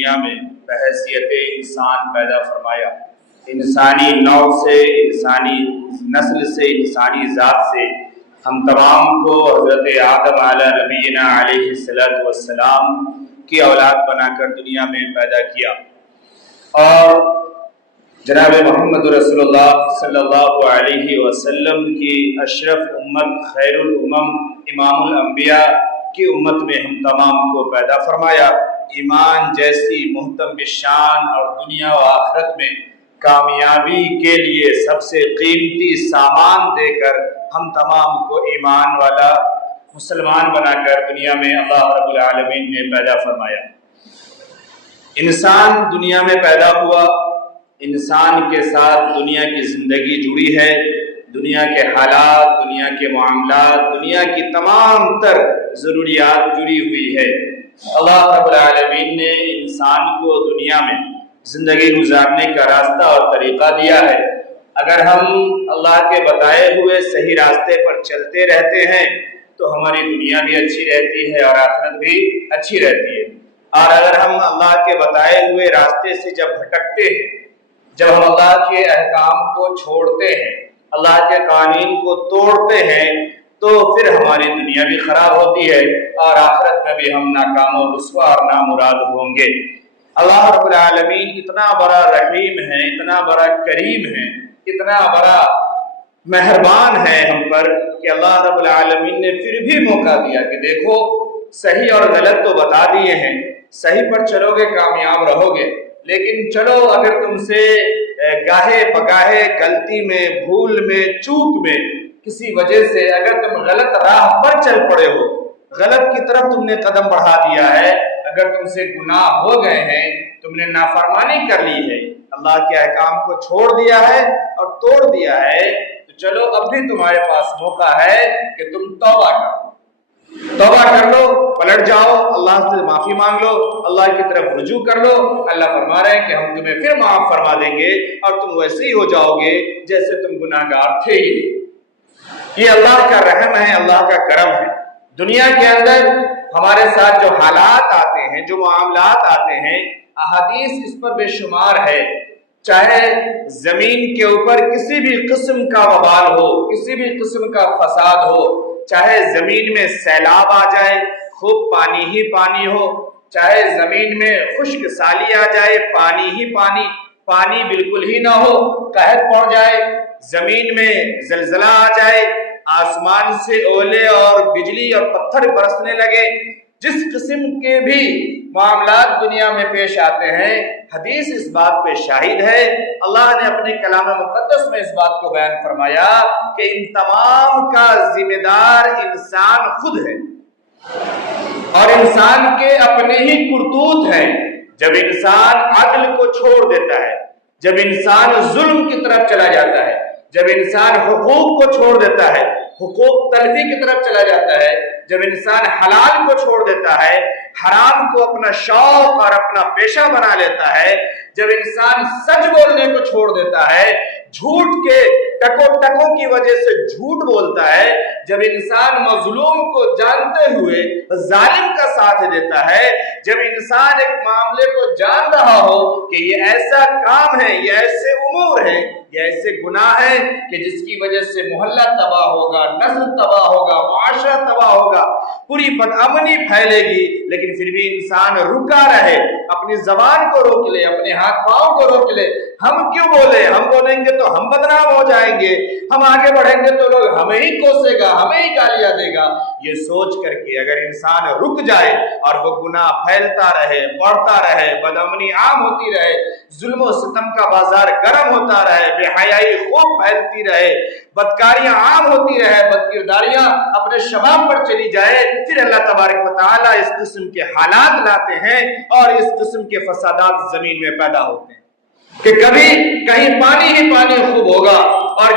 دنیا میں بحیثیت انسان پیدا فرمایا، انسانی نوع سے، انسانی نسل سے، انسانی ذات سے ہم تمام کو حضرت آدم علیہ نبینا علیہ السلام کی اولاد بنا کر دنیا میں پیدا کیا، اور جناب محمد رسول اللہ صلی اللہ علیہ وسلم کی اشرف امت، خیر الامم، امام الانبیاء کی امت میں ہم تمام کو پیدا فرمایا۔ ایمان جیسی محتم بشان اور دنیا و آخرت میں کامیابی کے لیے سب سے قیمتی سامان دے کر ہم تمام کو ایمان والا مسلمان بنا کر دنیا میں اللہ رب العالمین نے پیدا فرمایا۔ انسان دنیا میں پیدا ہوا، انسان کے ساتھ دنیا کی زندگی جڑی ہے، دنیا کے حالات، دنیا کے معاملات، دنیا کی تمام تر ضروریات جڑی ہوئی ہے۔ اللہ رب العالمین نے انسان کو دنیا میں زندگی گزارنے کا راستہ اور طریقہ دیا ہے۔ اگر ہم اللہ کے بتائے ہوئے صحیح راستے پر چلتے رہتے ہیں تو ہماری دنیا بھی اچھی رہتی ہے اور آخرت بھی اچھی رہتی ہے، اور اگر ہم اللہ کے بتائے ہوئے راستے سے جب بھٹکتے ہیں، جب ہم اللہ کے احکام کو چھوڑتے ہیں، اللہ کے قوانین کو توڑتے ہیں، تو پھر ہماری دنیا بھی خراب ہوتی ہے اور آخرت میں بھی ہم ناکام و رسوا اور نامراد ہوں گے۔ اللہ رب العالمین اتنا بڑا رحیم ہے، اتنا بڑا کریم ہے، اتنا بڑا مہربان ہے ہم پر کہ اللہ رب العالمین نے پھر بھی موقع دیا کہ دیکھو صحیح اور غلط تو بتا دیے ہیں، صحیح پر چلو گے کامیاب رہو گے، لیکن چلو اگر تم سے گاہے بگاہے غلطی میں، بھول میں، چوک میں، کسی وجہ سے اگر تم غلط راہ پر چل پڑے ہو، غلط کی طرف تم نے قدم بڑھا دیا ہے، اگر تم سے گناہ ہو گئے ہیں، تم نے نافرمانی کر لی ہے، اللہ کے احکام کو چھوڑ دیا ہے اور توڑ دیا ہے، تو چلو اب بھی تمہارے پاس موقع ہے کہ تم توبہ کر لو، پلٹ جاؤ، اللہ سے معافی مانگ لو، اللہ کی طرف رجوع کر لو۔ اللہ فرما رہے ہیں کہ ہم تمہیں پھر معاف فرما دیں گے اور تم ویسے ہی ہو جاؤ گے جیسے تم گناہگار تھے ہی۔ یہ اللہ کا رحم ہے، اللہ کا کرم ہے۔ دنیا کے اندر ہمارے ساتھ جو حالات آتے ہیں، جو معاملات آتے ہیں، احادیث اس پر بے شمار ہے، چاہے زمین کے اوپر کسی بھی قسم کا وبال ہو، کسی بھی قسم کا فساد ہو، چاہے زمین میں سیلاب آ جائے، خوب پانی ہی پانی ہو، چاہے زمین میں خشک سالی آ جائے، پانی ہی پانی بالکل ہی نہ ہو، قحط پڑ جائے، زمین میں زلزلہ آ جائے، آسمان سے اولے اور بجلی اور پتھر برسنے لگے، جس قسم کے بھی معاملات دنیا میں پیش آتے ہیں، حدیث اس بات پہ شاہد ہے۔ اللہ نے اپنے کلام مقدس میں اس بات کو بیان فرمایا کہ ان تمام کا ذمہ دار انسان خود ہے، اور انسان کے اپنے ہی کرتوت ہیں۔ جب انسان عدل کو چھوڑ دیتا ہے، جب انسان ظلم کی طرف چلا جاتا ہے، جب انسان حقوق کو چھوڑ دیتا ہے، حقوق تلفی کی طرف چلا جاتا ہے، جب انسان حلال کو چھوڑ دیتا ہے، حرام کو اپنا شوق اور اپنا پیشہ بنا لیتا ہے، جب انسان سچ بولنے کو چھوڑ دیتا ہے، جھوٹ کے ٹکوں کی وجہ سے جھوٹ بولتا ہے، جب انسان مظلوم کو جانتے ہوئے ظالم کا ساتھ دیتا ہے، جب انسان ایک معاملے کو جان رہا ہو کہ یہ ایسا کام ہے، یہ ایسے امور ہیں، یہ ایسے گناہ ہیں کہ جس کی وجہ سے محلہ تباہ ہوگا، نسل تباہ ہوگا، معاشرہ تباہ ہوگا، پوری بدامنی پھیلے گی، لیکن پھر بھی انسان رکا رہے، اپنی زبان کو روک لے، اپنے ہاتھ پاؤں کو روک لے۔ ہم کیوں بولے؟ ہم بولیں گے تو ہم بدنام ہو جائیں گے، ہم آگے بڑھیں گے تو لوگ ہمیں ہی کوسے گا، ہمیں ہی گالیاں دے گا۔ یہ سوچ کر کے اگر انسان رک جائے اور وہ گناہ پھیلتا رہے، بڑھتا رہے، بدامنی عام ہوتی رہے، ظلم و ستم کا بازار گرم ہوتا رہے، بے حیائی خوب پھیلتی رہے، بدکاریاں عام ہوتی رہے، بدکرداریاں اپنے شباب پر چلی جائے، پھر اللہ تبارک و تعالیٰ اس قسم کے حالات لاتے ہیں اور اس قسم کے فسادات زمین میں پیدا ہوتے ہیں کہ کبھی کہیں پانی ہی پانی خوب ہوگا اور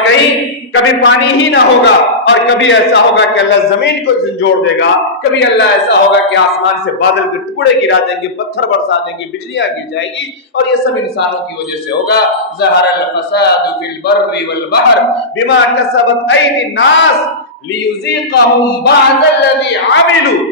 کبھی پانی ہی نہ ہوگا، اور کبھی ایسا ہوگا کہ اللہ زمین کو جھنجھوڑ دے گا، کبھی اللہ ایسا ہوگا کہ آسمان سے بادل کے ٹکڑے گرا دیں گے، پتھر برسا دیں گے، بجلیاں گر جائے گی، اور یہ سب انسانوں کی وجہ سے ہوگا۔ ظہر الفساد فی البر والبحر بما کسبت ایدی الناس لیذیقہم بعض الذی عملوا۔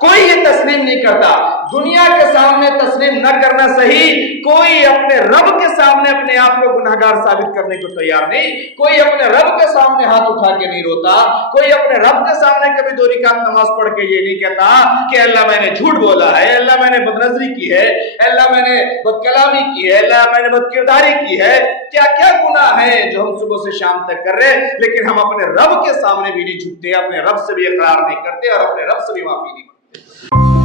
کوئی یہ تسلیم نہیں کرتا. دنیا کے سامنے تسلیم نہ کرنا صحیح, کوئی اپنے رب کے سامنے اپنے آپ کو گناہگار ثابت کرنے کو تیار نہیں. کوئی اپنے رب کے سامنے ہاتھ اٹھا کے نہیں روتا. کوئی اپنے رب کے سامنے کبھی 2 رکعت نماز پڑھ کے یہ نہیں کہتا کہ اللہ میں نے جھوٹ بولا ہے, اللہ میں نے بدنظری کی ہے, اللہ میں نے بدکلامی کی ہے, اللہ میں نے بدکرداری کی ہے. کیا کیا گناہ ہے جو ہم صبح سے شام تک کر رہے, لیکن ہم اپنے رب کے سامنے بھی نہیں جھکتے, اپنے رب سے بھی اقرار نہیں کرتے اور اپنے رب سے بھی معافی نہیں مانگتے.